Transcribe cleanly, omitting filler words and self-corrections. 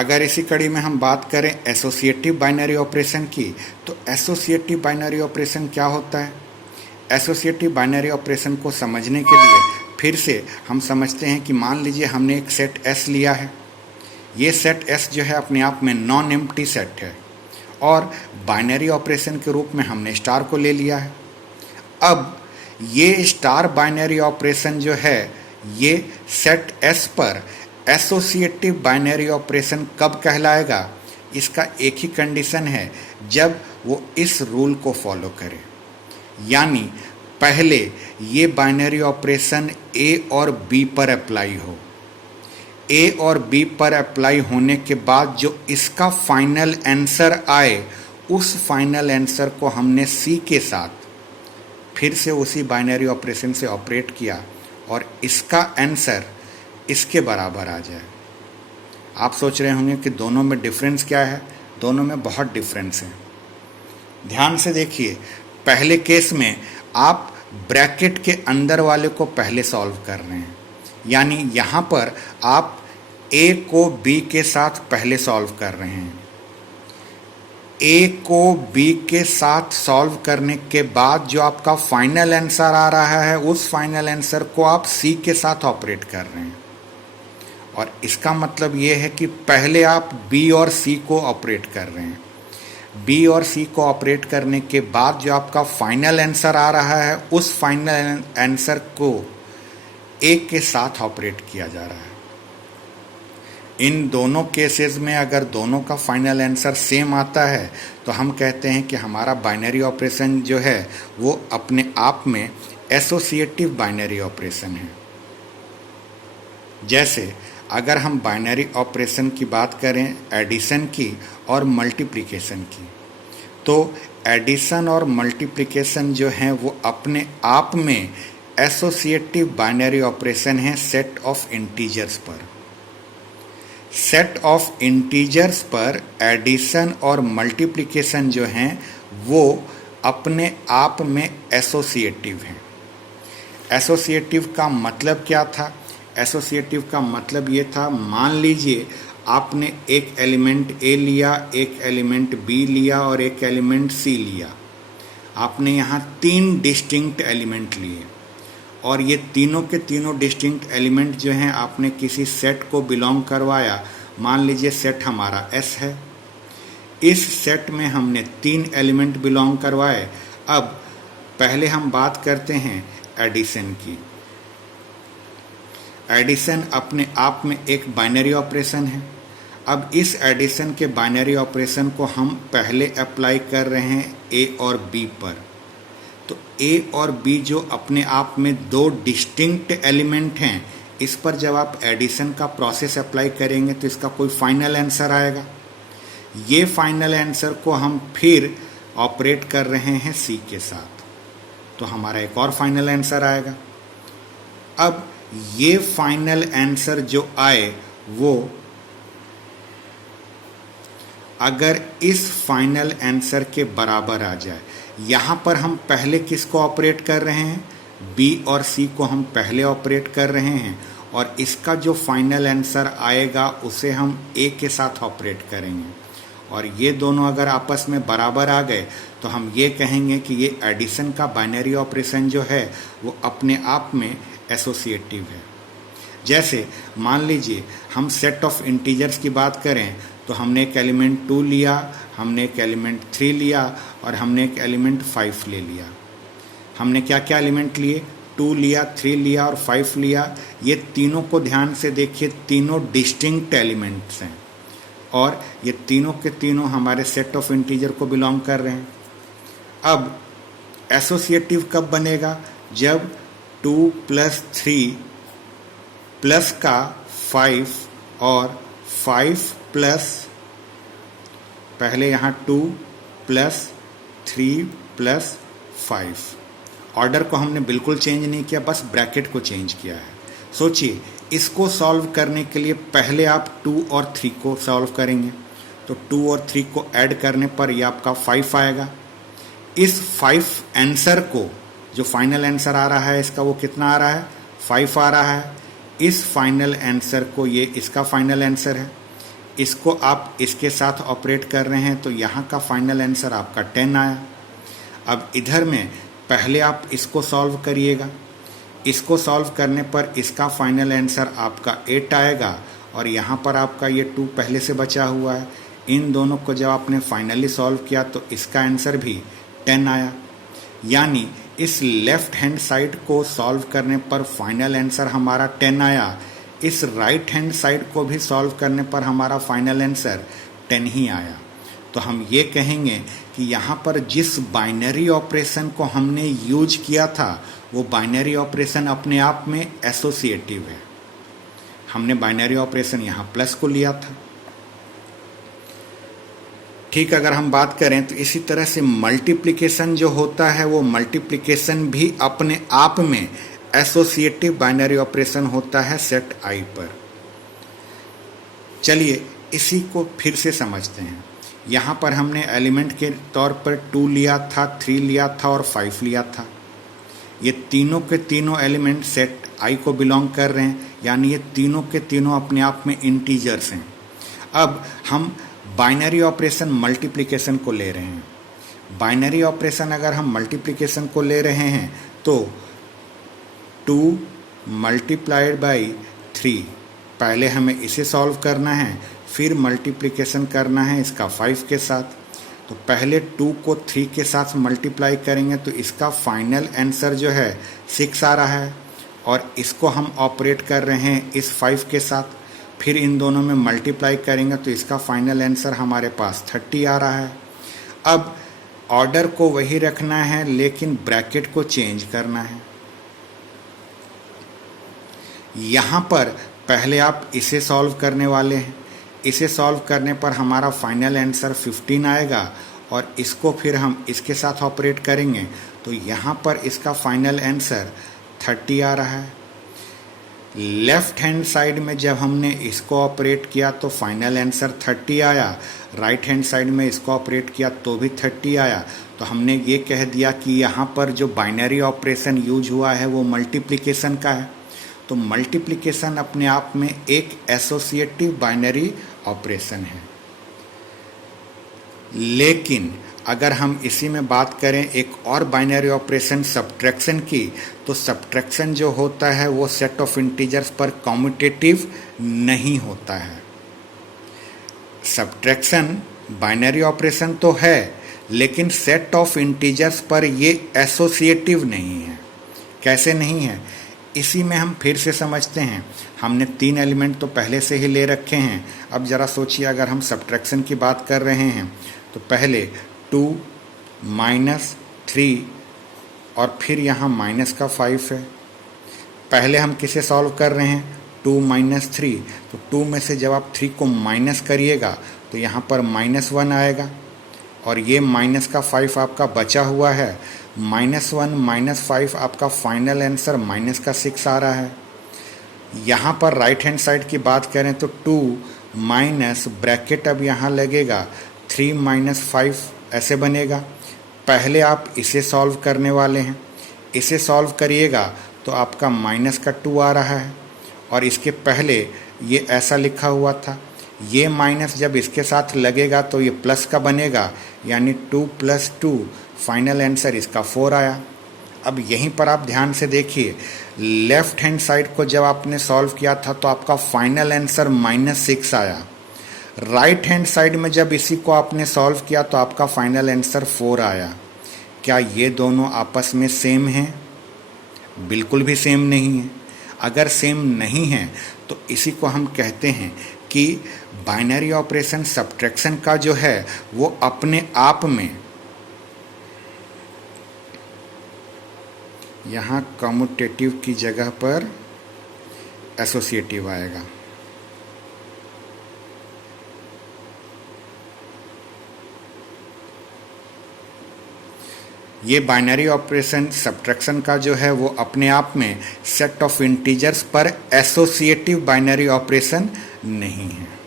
अगर इसी कड़ी में हम बात करें एसोसिएटिव बाइनरी ऑपरेशन की, तो एसोसिएटिव बाइनरी ऑपरेशन क्या होता है? एसोसिएटिव बाइनरी ऑपरेशन को समझने के लिए फिर से हम समझते हैं कि मान लीजिए हमने एक सेट S लिया है। ये सेट S जो है अपने आप में नॉन एम्प्टी सेट है और बाइनरी ऑपरेशन के रूप में हमने स्टार को ले लिया है। अब ये स्टार बाइनरी ऑपरेशन जो है ये सेट S पर एसोसिएटिव बाइनरी ऑपरेशन कब कहलाएगा? इसका एक ही कंडीशन है, जब वो इस रूल को फॉलो करे, यानी पहले ये बाइनरी ऑपरेशन A और B पर अप्लाई हो। A और B पर अप्लाई होने के बाद जो इसका फाइनल आंसर आए, उस फाइनल आंसर को हमने C के साथ फिर से उसी बाइनरी ऑपरेशन से ऑपरेट किया और इसका आंसर इसके बराबर आ जाए। आप सोच रहे होंगे कि दोनों में डिफरेंस क्या है? दोनों में बहुत डिफरेंस है। ध्यान से देखिए, पहले केस में आप ब्रैकेट के अंदर वाले को पहले सॉल्व कर रहे हैं, यानी यहाँ पर आप A को B के साथ पहले सॉल्व कर रहे हैं। A को B के साथ सॉल्व करने के बाद जो आपका फाइनल आंसर आ रहा है, उस फाइनल आंसर को आप C के साथ ऑपरेट कर रहे हैं। और इसका मतलब ये है कि पहले आप B और C को ऑपरेट कर रहे हैं। B और C को ऑपरेट करने के बाद जो आपका फाइनल आंसर आ रहा है, उस फाइनल आंसर को A के साथ ऑपरेट किया जा रहा है। इन दोनों केसेस में अगर दोनों का फाइनल आंसर सेम आता है तो हम कहते हैं कि हमारा बाइनरी ऑपरेशन जो है वो अपने आप में एसोसिएटिव बाइनरी ऑपरेशन है। जैसे अगर हम बाइनरी ऑपरेशन की बात करें एडिशन की और मल्टीप्लिकेशन की, तो एडिशन और मल्टीप्लिकेशन जो हैं वो अपने आप में एसोसिएटिव बाइनरी ऑपरेशन है सेट ऑफ इंटीजर्स पर। सेट ऑफ इंटीजर्स पर एडिशन और मल्टीप्लिकेशन जो हैं वो अपने आप में एसोसिएटिव हैं। एसोसिएटिव का मतलब क्या था? एसोसिएटिव का मतलब ये था, मान लीजिए आपने एक एलिमेंट A लिया, एक एलिमेंट B लिया और एक एलिमेंट C लिया। आपने यहाँ 3 डिस्टिंक्ट एलिमेंट लिए और ये तीनों के तीनों डिस्टिंक्ट एलिमेंट जो हैं आपने किसी सेट को बिलोंग करवाया। मान लीजिए सेट हमारा S है। इस सेट में हमने 3 एलिमेंट बिलोंग करवाए। अब पहले हम बात करते हैं एडिशन की। एडिशन अपने आप में एक बाइनरी ऑपरेशन है। अब इस एडिशन के बाइनरी ऑपरेशन को हम पहले अप्लाई कर रहे हैं A और B पर। तो A और B जो अपने आप में 2 डिस्टिंक्ट एलिमेंट हैं, इस पर जब आप एडिशन का प्रोसेस अप्लाई करेंगे तो इसका कोई फाइनल आंसर आएगा। ये फाइनल आंसर को हम फिर ऑपरेट कर रहे हैं C के साथ, तो हमारा एक और फाइनल आंसर आएगा। अब ये फाइनल आंसर जो आए वो अगर इस फाइनल आंसर के बराबर आ जाए, यहाँ पर हम पहले किसको ऑपरेट कर रहे हैं? B और C को हम पहले ऑपरेट कर रहे हैं और इसका जो फाइनल आंसर आएगा उसे हम A के साथ ऑपरेट करेंगे। और ये दोनों अगर आपस में बराबर आ गए तो हम ये कहेंगे कि ये एडिशन का बाइनरी ऑपरेशन जो है वो अपने आप में एसोसिएटिव है। जैसे मान लीजिए हम सेट ऑफ इंटीजर्स की बात करें तो हमने एक एलिमेंट 2 लिया, हमने एक एलिमेंट 3 लिया और हमने एक एलिमेंट 5 ले लिया। हमने क्या क्या एलिमेंट लिए? 2 लिया, 3 लिया और 5 लिया। ये तीनों को ध्यान से देखिए, तीनों डिस्टिंक्ट एलिमेंट्स हैं और ये तीनों के तीनों हमारे सेट ऑफ इंटीजर को बिलोंग कर रहे हैं। अब एसोसिएटिव कब बनेगा? जब 2 + 3 प्लस का 5 और 5 प्लस, पहले यहाँ 2 + 3 + 5, ऑर्डर को हमने बिल्कुल चेंज नहीं किया, बस ब्रैकेट को चेंज किया है। सोचिए, इसको सॉल्व करने के लिए पहले आप 2 और 3 को सॉल्व करेंगे, तो 2 और 3 को ऐड करने पर ये आपका 5 आएगा। इस 5 आंसर को, जो फाइनल आंसर आ रहा है इसका, वो कितना आ रहा है? 5 आ रहा है। इस फाइनल आंसर को, ये इसका फाइनल आंसर है। इसको आप इसके साथ ऑपरेट कर रहे हैं तो यहाँ का फाइनल आंसर आपका 10 आया। अब इधर में पहले आप इसको सॉल्व करिएगा, इसको सॉल्व करने पर इसका फाइनल आंसर आपका 8 आएगा और यहाँ पर आपका ये 2 पहले से बचा हुआ है। इन दोनों को जब आपने फाइनली सॉल्व किया तो इसका आंसर भी 10 आया। यानी इस लेफ्ट हैंड साइड को सॉल्व करने पर फाइनल आंसर हमारा 10 आया, इस राइट हैंड साइड को भी सॉल्व करने पर हमारा फाइनल आंसर 10 ही आया। तो हम ये कहेंगे कि यहाँ पर जिस बाइनरी ऑपरेशन को हमने यूज किया था वो बाइनरी ऑपरेशन अपने आप में एसोसिएटिव है। हमने बाइनरी ऑपरेशन यहाँ प्लस को लिया था। ठीक, अगर हम बात करें तो इसी तरह से मल्टीप्लिकेशन जो होता है वो मल्टीप्लिकेशन भी अपने आप में एसोसिएटिव बाइनरी ऑपरेशन होता है सेट आई पर। चलिए इसी को फिर से समझते हैं। यहाँ पर हमने एलिमेंट के तौर पर 2 लिया था, 3 लिया था और 5 लिया था। ये तीनों के तीनों एलिमेंट सेट आई को बिलोंग कर रहे हैं, यानी ये तीनों के तीनों अपने आप में इंटीजर्स हैं। अब हम बाइनरी ऑपरेशन मल्टीप्लिकेशन को ले रहे हैं। बाइनरी ऑपरेशन अगर हम मल्टीप्लिकेशन को ले रहे हैं तो 2 मल्टीप्लाइड बाई 3, पहले हमें इसे सॉल्व करना है, फिर मल्टीप्लिकेशन करना है इसका 5 के साथ। तो पहले 2 को 3 के साथ मल्टीप्लाई करेंगे तो इसका फाइनल आंसर जो है 6 आ रहा है और इसको हम ऑपरेट कर रहे हैं इस 5 के साथ, फिर इन दोनों में मल्टीप्लाई करेंगे तो इसका फाइनल आंसर हमारे पास 30 आ रहा है। अब ऑर्डर को वही रखना है लेकिन ब्रैकेट को चेंज करना है। यहाँ पर पहले आप इसे सॉल्व करने वाले हैं, इसे सॉल्व करने पर हमारा फाइनल आंसर 15 आएगा और इसको फिर हम इसके साथ ऑपरेट करेंगे तो यहाँ पर इसका फाइनल आंसर 30 आ रहा है। लेफ्ट हैंड साइड में जब हमने इसको ऑपरेट किया तो फाइनल आंसर 30 आया, राइट हैंड साइड में इसको ऑपरेट किया तो भी 30 आया। तो हमने ये कह दिया कि यहाँ पर जो बाइनरी ऑपरेशन यूज हुआ है वो मल्टीप्लिकेशन का है। तो मल्टीप्लिकेशन अपने आप में एक एसोसिएटिव बाइनरी ऑपरेशन है। लेकिन अगर हम इसी में बात करें एक और बाइनरी ऑपरेशन सब्ट्रैक्शन की, तो सब्ट्रैक्शन जो होता है वो सेट ऑफ इंटीजर्स पर कम्यूटेटिव नहीं होता है। सब्ट्रैक्शन बाइनरी ऑपरेशन तो है लेकिन सेट ऑफ इंटीजर्स पर ये एसोसिएटिव नहीं है। कैसे नहीं है, इसी में हम फिर से समझते हैं। हमने 3 एलिमेंट तो पहले से ही ले रखे हैं। अब ज़रा सोचिए, अगर हम सब्ट्रैक्शन की बात कर रहे हैं तो पहले 2 -3 और फिर यहाँ माइनस का 5 है। पहले हम किसे सॉल्व कर रहे हैं, 2 - 3, तो 2 में से जब आप 3 को माइनस करिएगा तो यहाँ पर -1 आएगा और ये माइनस का 5 आपका बचा हुआ है। -1 - 5 आपका फाइनल आंसर -6 आ रहा है। यहाँ पर राइट हैंड साइड की बात करें तो 2 माइनस ब्रैकेट अब यहाँ लगेगा 3 - 5 ऐसे बनेगा। पहले आप इसे सॉल्व करने वाले हैं, इसे सॉल्व करिएगा तो आपका -2 आ रहा है और इसके पहले ये ऐसा लिखा हुआ था। ये माइनस जब इसके साथ लगेगा तो ये प्लस का बनेगा, यानी 2 + 2 फाइनल आंसर इसका 4 आया। अब यहीं पर आप ध्यान से देखिए, लेफ्ट हैंड साइड को जब आपने सॉल्व किया था तो आपका फाइनल आंसर -6 आया। राइट हैंड साइड में जब इसी को आपने सॉल्व किया तो आपका फाइनल आंसर 4 आया। क्या ये दोनों आपस में सेम हैं? बिल्कुल भी सेम नहीं है। अगर सेम नहीं है तो इसी को हम कहते हैं कि बाइनरी ऑपरेशन सब्ट्रैक्शन का जो है वो अपने आप में, यहाँ कम्यूटेटिव की जगह पर एसोसिएटिव आएगा। ये बाइनरी ऑपरेशन सब्ट्रैक्शन का जो है वो अपने आप में सेट ऑफ इंटीजर्स पर एसोसिएटिव बाइनरी ऑपरेशन नहीं है।